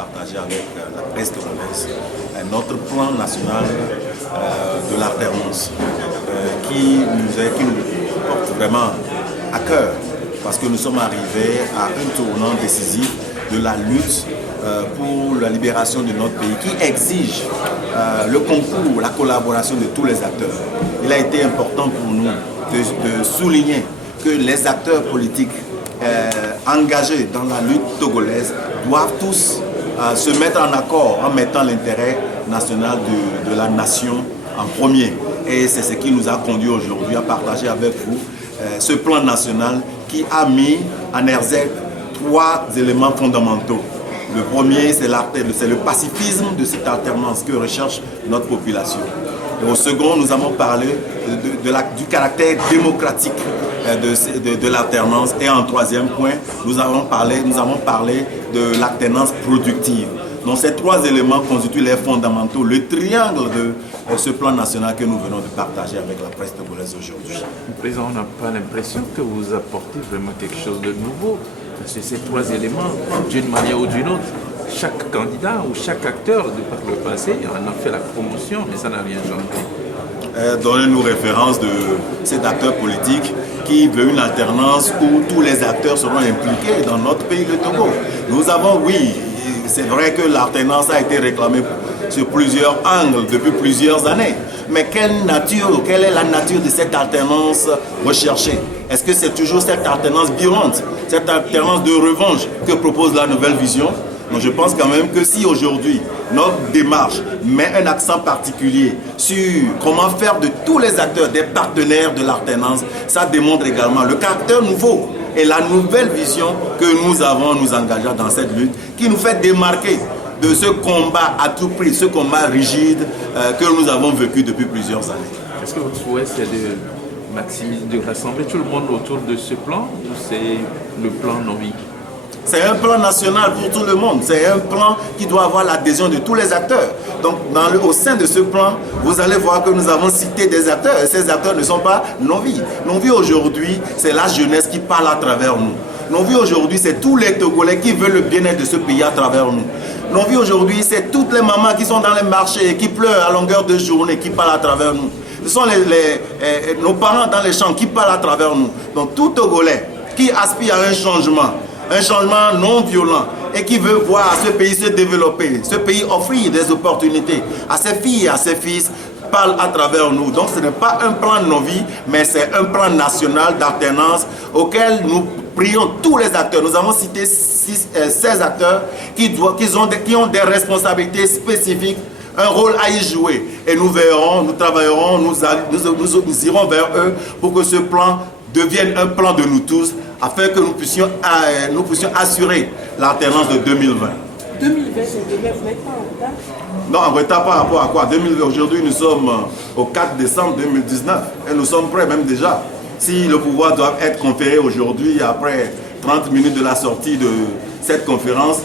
partager avec la presse togolaise notre plan national de l'alternance qui nous porte vraiment à cœur parce que nous sommes arrivés à un tournant décisif de la lutte pour la libération de notre pays qui exige le concours, la collaboration de tous les acteurs. Il a été important pour nous de souligner que les acteurs politiques engagés dans la lutte togolaise doivent tous se mettre en accord en mettant l'intérêt national de la nation en premier. Et c'est ce qui nous a conduit aujourd'hui à partager avec vous ce plan national qui a mis en exergue 3 éléments fondamentaux. Le premier, c'est le pacifisme de cette alternance que recherche notre population. Et au second, nous avons parlé du caractère démocratique de l'alternance. Et en troisième point, nous avons parlé de l'alternance productive. Donc ces 3 éléments constituent les fondamentaux, le triangle de ce plan national que nous venons de partager avec la presse togolaise aujourd'hui. Président, on n'a pas l'impression que vous apportez vraiment quelque chose de nouveau. C'est ces 3 éléments, d'une manière ou d'une autre. Chaque candidat ou chaque acteur de par le passé en a fait la promotion, mais ça n'a rien changé. Donnez-nous référence de cet acteur politique qui veut une alternance où tous les acteurs seront impliqués dans notre pays, le Togo. Nous avons, oui, c'est vrai que l'alternance a été réclamée sur plusieurs angles depuis plusieurs années. Mais quelle est la nature de cette alternance recherchée? Est-ce que c'est toujours cette alternance violente, cette alternance de revanche que propose la nouvelle vision? Donc je pense quand même que si aujourd'hui notre démarche met un accent particulier sur comment faire de tous les acteurs des partenaires de l'alternance, ça démontre également le caractère nouveau et la nouvelle vision que nous avons nous engageant dans cette lutte qui nous fait démarquer de ce combat à tout prix, ce combat rigide que nous avons vécu depuis plusieurs années. Est-ce que votre souhait c'est de rassembler tout le monde autour de ce plan ou c'est le plan Novi? C'est un plan national pour tout le monde. C'est un plan qui doit avoir l'adhésion de tous les acteurs. Donc, au sein de ce plan, vous allez voir que nous avons cité des acteurs. Et ces acteurs ne sont pas Novi. Novi aujourd'hui, c'est la jeunesse qui parle à travers nous. Novi aujourd'hui, c'est tous les Togolais qui veulent le bien-être de ce pays à travers nous. Novi aujourd'hui, c'est toutes les mamans qui sont dans les marchés et qui pleurent à longueur de journée, qui parlent à travers nous. Ce sont nos parents dans les champs qui parlent à travers nous. Donc, tout Togolais qui aspire à un changement non violent et qui veut voir ce pays se développer, ce pays offrir des opportunités à ses filles et à ses fils, parle à travers nous. Donc ce n'est pas un plan Novi, mais c'est un plan national d'alternance auquel nous prions tous les acteurs. Nous avons cité 16 acteurs qui ont des responsabilités spécifiques, un rôle à y jouer. Et nous verrons, nous travaillerons, nous irons vers eux pour que ce plan devienne un plan de nous tous, afin que nous puissions assurer l'alternance de 2020. 2020, c'est demain, vous n'êtes pas en retard? Non, en retard par rapport à quoi? Aujourd'hui, nous sommes au 4 décembre 2019 et nous sommes prêts même déjà. Si le pouvoir doit être conféré aujourd'hui, après 30 minutes de la sortie de cette conférence,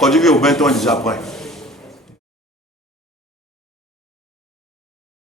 quand je vais au Benton est déjà prêt.